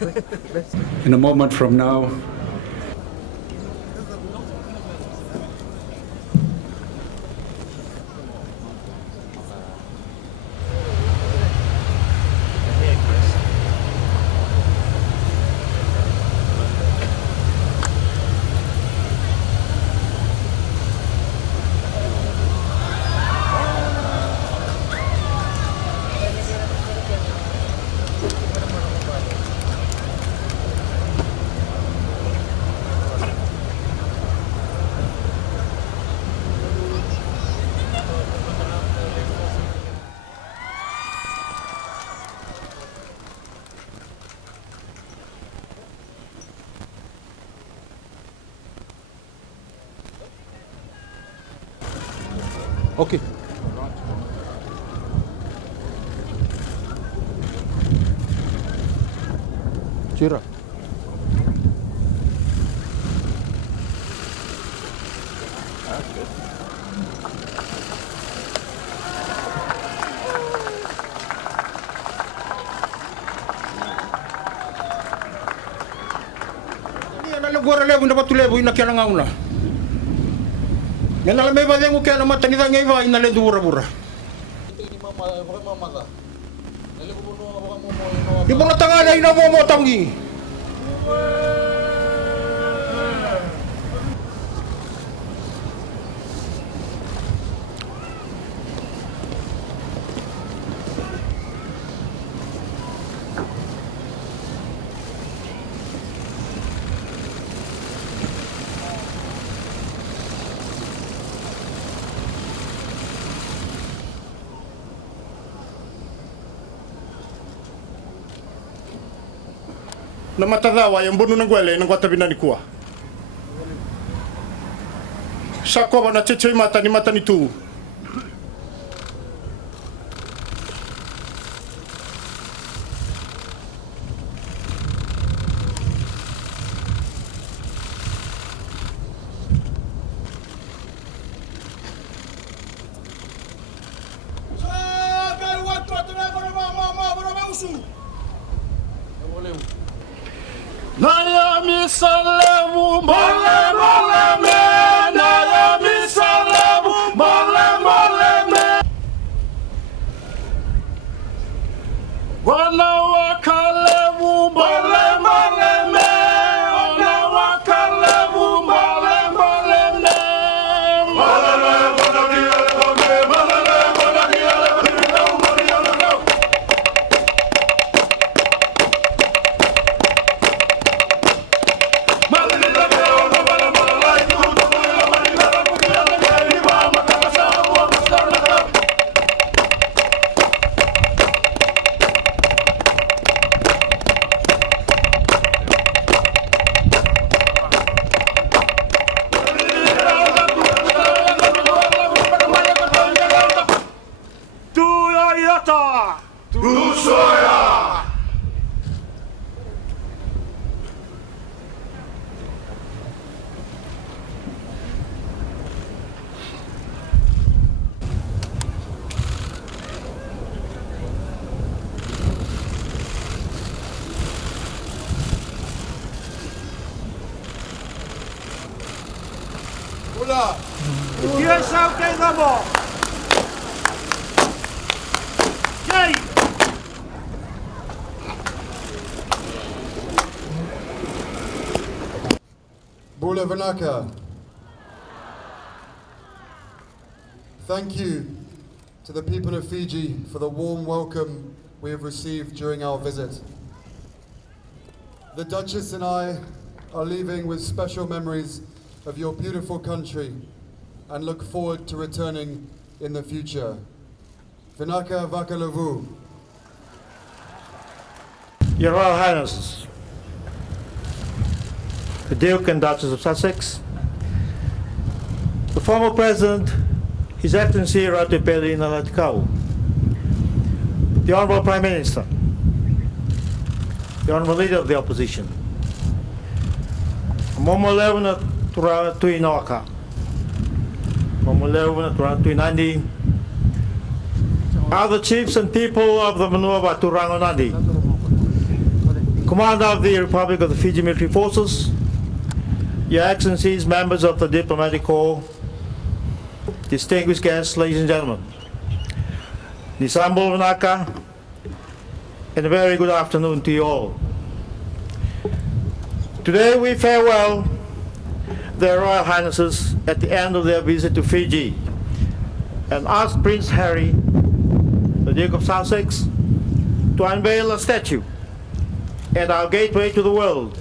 In a moment from now, Okay. Cira. Guerrilla bunda patulebu ina kena ngauna. Nena la meba dengu kena mata ni danga iva ina le dura bura. Ibu na tangana ina mo tangi. Na matadawa yung bunu ng gwele ng kwatabi na ni kuwa. Sa koba na cheche mata ni tu. Naya misalevu mole mole me, naya misalevu mole mole me. Wana wakalevu mole mole me, wana wakalevu mole mole me. Malale bona diale bonge, malale bona diale bonge, Bula. Dieu sao kay ngamo. Kay. Bula Vanaka. Thank you to the people of Fiji for the warm welcome we have received during our visit. The Duchess and I are leaving with special memories of your beautiful country and look forward to returning in the future. Vinaka Vakalavu. Your Royal Highnesses, the Duke and Duchess of Sussex, the former President, His Excellency Ratu Peli Nalatkau, the Honourable Prime Minister, the Honourable Leader of the Opposition, Momo Levna Tui Noaka, Momo Levna Tui Nadi, other chiefs and people of the Manuaba Turango Nadi, Commander of the Republic of the Fiji Military Forces, Your Excellencies, members of the Diplomatic Corps, distinguished guests, ladies and gentlemen, Nisambul Vanaka, and a very good afternoon to you all. Today we farewell their Royal Highnesses at the end of their visit to Fiji and ask Prince Harry, the Duke of Sussex, to unveil a statue at our gateway to the world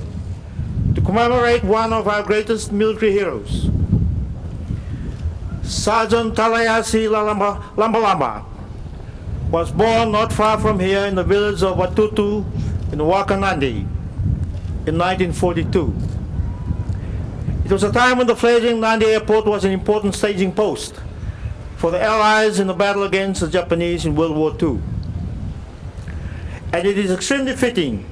to commemorate one of our greatest military heroes. Sergeant Talaiasi Labalaba was born not far from here in the village of Watutu in Nadi in 1942. It was a time when the fledgling Nadi airport was an important staging post for the Allies in the battle against the Japanese in World War II. And it is extremely fitting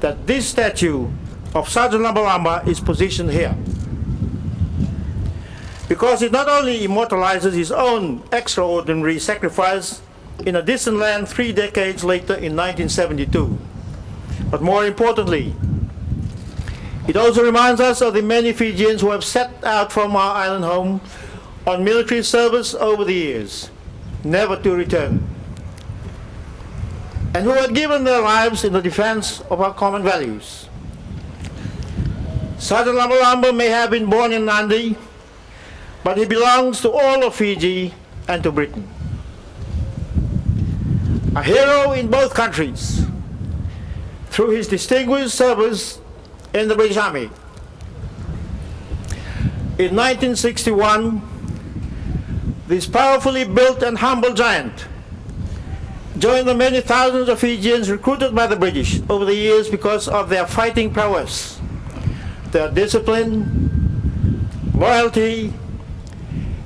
that this statue of Sergeant Labalaba is positioned here, because it not only immortalizes his own extraordinary sacrifice in a distant land 3 decades later in 1972, but more importantly, it also reminds us of the many Fijians who have set out from our island home on military service over the years, never to return, and who had given their lives in the defense of our common values. Sergeant Labalaba may have been born in Nadi, but he belongs to all of Fiji and to Britain. A hero in both countries through his distinguished service in the British Army. In 1961, this powerfully built and humble giant joined the many thousands of Fijians recruited by the British over the years because of their fighting prowess, their discipline, loyalty,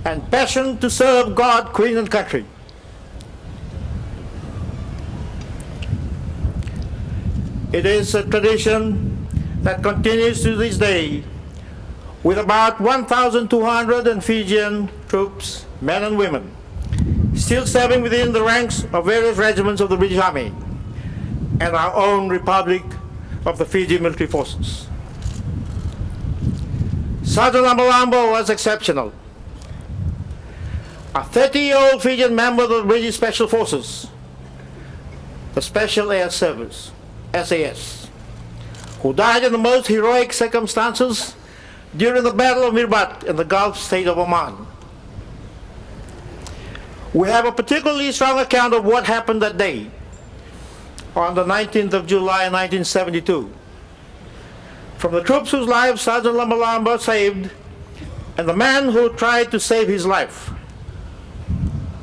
and passion to serve God, Queen, and country. It is a tradition that continues to this day, with about 1,200 Fijian troops, men and women, still serving within the ranks of various regiments of the British Army and our own Republic of the Fiji Military Forces. Sergeant Labalaba was exceptional. A 30-year-old Fijian member of the British Special Forces, the Special Air Service, SAS, who died in the most heroic circumstances during the Battle of Mirbat in the Gulf state of Oman. We have a particularly strong account of what happened that day, on the 19th of July 1972, from the troops whose lives Sergeant Labalaba saved and the man who tried to save his life,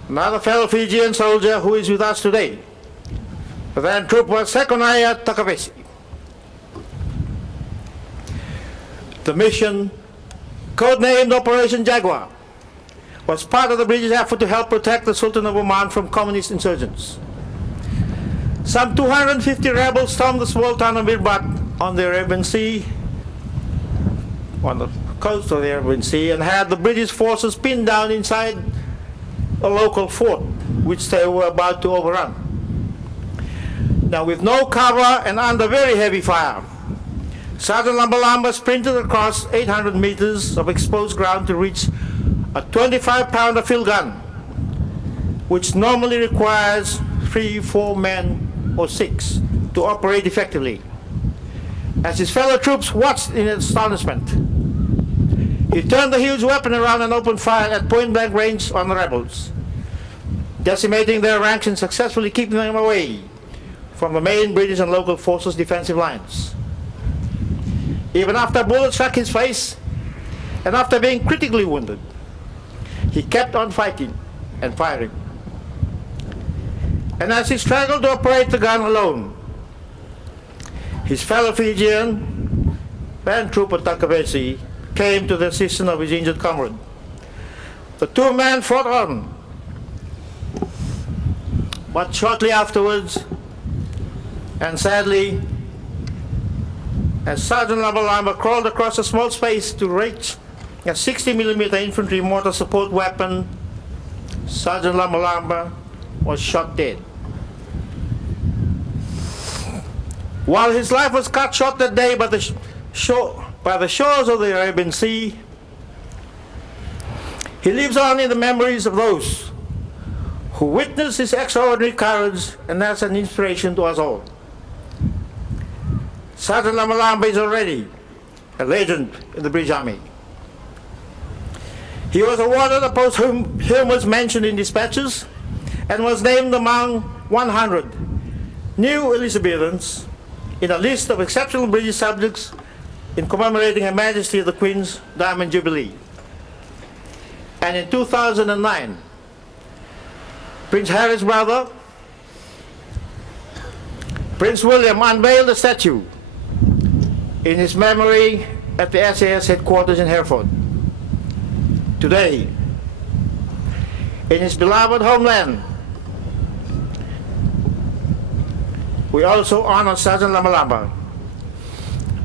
another fellow Fijian soldier who is with us today. The then trooper Isaia Dere. The mission, codenamed Operation Jaguar, was part of the British effort to help protect the Sultan of Oman from communist insurgents. Some 250 rebels stormed the small town of Mirbat on the Arabian Sea, on the coast of the Arabian Sea, and had the British forces pinned down inside a local fort, which they were about to overrun. Now, with no cover and under very heavy fire, Sergeant Labalaba sprinted across 800 meters of exposed ground to reach a 25-pounder field gun, which normally requires 3-4 men or 6 to operate effectively. As his fellow troops watched in astonishment, he turned the huge weapon around and opened fire at point-blank range on the rebels, decimating their ranks and successfully keeping them away from the main British and local forces' defensive lines. Even after a bullet struck his face, and after being critically wounded, he kept on fighting and firing. And as he struggled to operate the gun alone, his fellow Fijian Band Trooper Talaiasi came to the assistance of his injured comrade. The two men fought on, but shortly afterwards, and sadly, as Sergeant Labalaba crawled across a small space to reach a 60mm infantry mortar support weapon, Sergeant Labalaba was shot dead. While his life was cut short that day by the shores of the Arabian Sea, he lives on in the memories of those who witnessed his extraordinary courage and as an inspiration to us all. Sergeant Labalaba is already a legend in the British Army. He was awarded a posthumous mention in dispatches and was named among 100 new Elizabethans in a list of exceptional British subjects in commemorating Her Majesty the Queen's Diamond Jubilee. And in 2009, Prince Harry's brother, Prince William, unveiled the statue in his memory at the SAS headquarters in Hereford. Today, in his beloved homeland, we also honor Sergeant Labalaba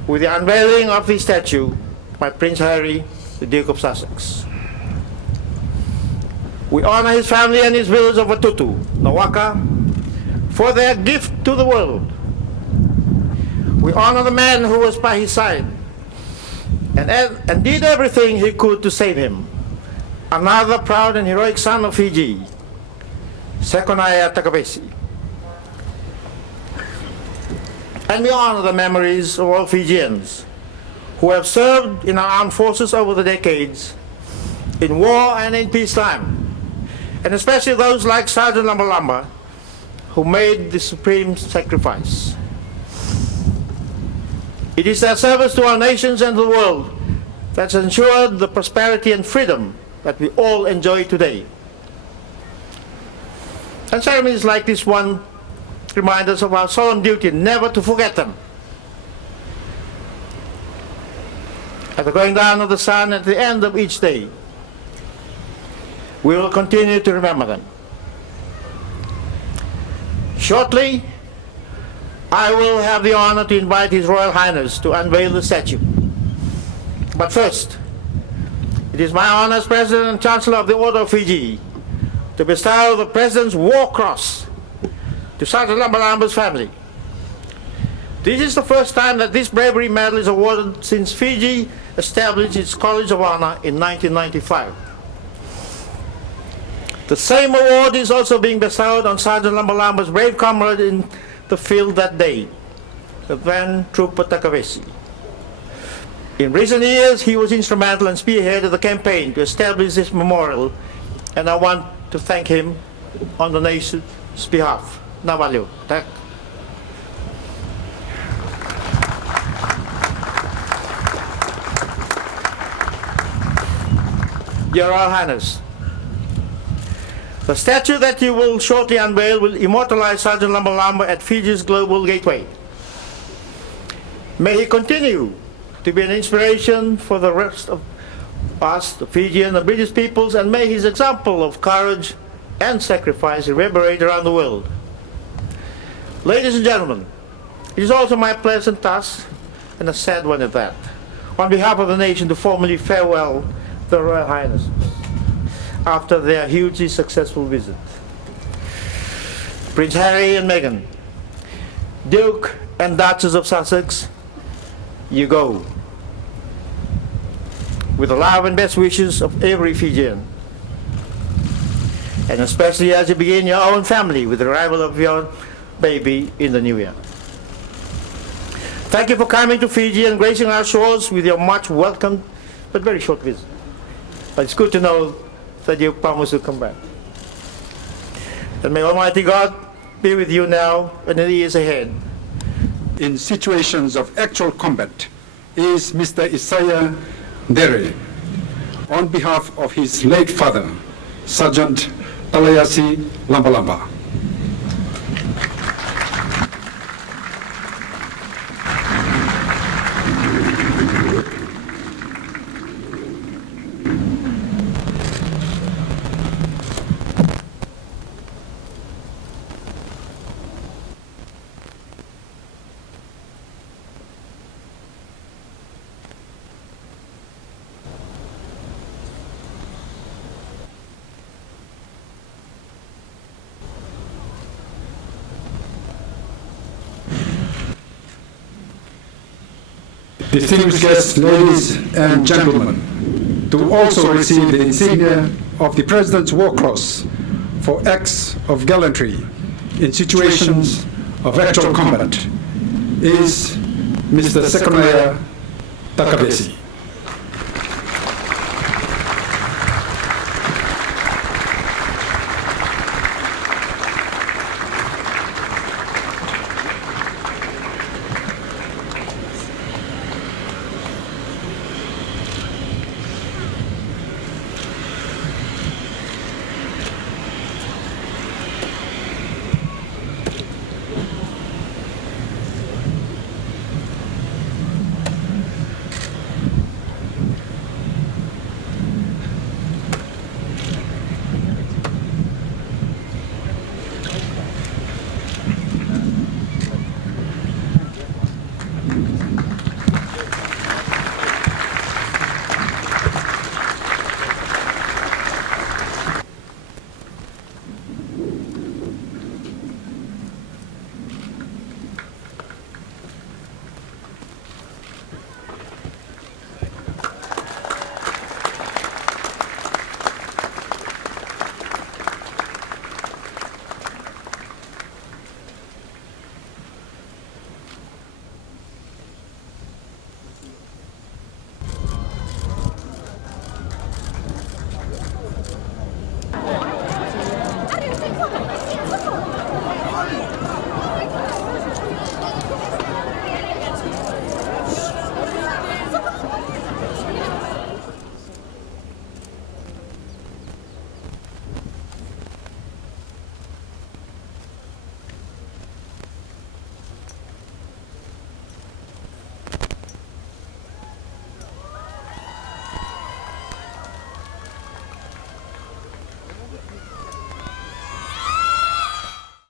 with the unveiling of the statue by Prince Harry, the Duke of Sussex. We honor his family and his village of Watutu, Nawaka, for their gift to the world. We honor the man who was by his side and did everything he could to save him. Another proud and heroic son of Fiji, Isaia Dere. And we honor the memories of all Fijians who have served in our armed forces over the decades, in war and in peacetime, and especially those like Sergeant Labalaba, who made the supreme sacrifice. It is their service to our nations and the world that's ensured the prosperity and freedom that we all enjoy today. And ceremonies like this one remind us of our solemn duty never to forget them. At the going down of the sun at the end of each day, we will continue to remember them. Shortly, I will have the honor to invite His Royal Highness to unveil the statue. But first, it is my honor as President and Chancellor of the Order of Fiji to bestow the President's War Cross to Sergeant Labalaba's family. This is the first time that this bravery medal is awarded since Fiji established its College of Honor in 1995. The same award is also being bestowed on Sergeant Labalaba's brave comrade in the field that day, the then Trooper Talaiasi. In recent years, he was instrumental and spearheaded the campaign to establish this memorial, and I want to thank him on the nation's behalf. Navalu. Tak. Your Royal Highness, the statue that you will shortly unveil will immortalize Sergeant Labalaba at Fiji's global gateway. May he continue to be an inspiration for the rest of us, the Fijian and British peoples, and may his example of courage and sacrifice reverberate around the world. Ladies and gentlemen, it is also my pleasant task, and a sad one at that, on behalf of the nation to formally farewell the Royal Highness after their hugely successful visit. Prince Harry and Meghan, Duke and Duchess of Sussex, you go. With the love and best wishes of every Fijian, and especially as you begin your own family with the arrival of your baby in the new year. Thank you for coming to Fiji and gracing our shores with your much welcome but very short visit. But it's good to know that you promised to come back. And may Almighty God be with you now and in the years ahead. In situations of actual combat is Mr. Isaia Dere, on behalf of his late father, Sergeant Talaiasi Labalaba. Distinguished guests, ladies and gentlemen, to also receive the insignia of the President's War Cross for acts of gallantry in situations of actual combat is Mr. Sekonaya Takabesi.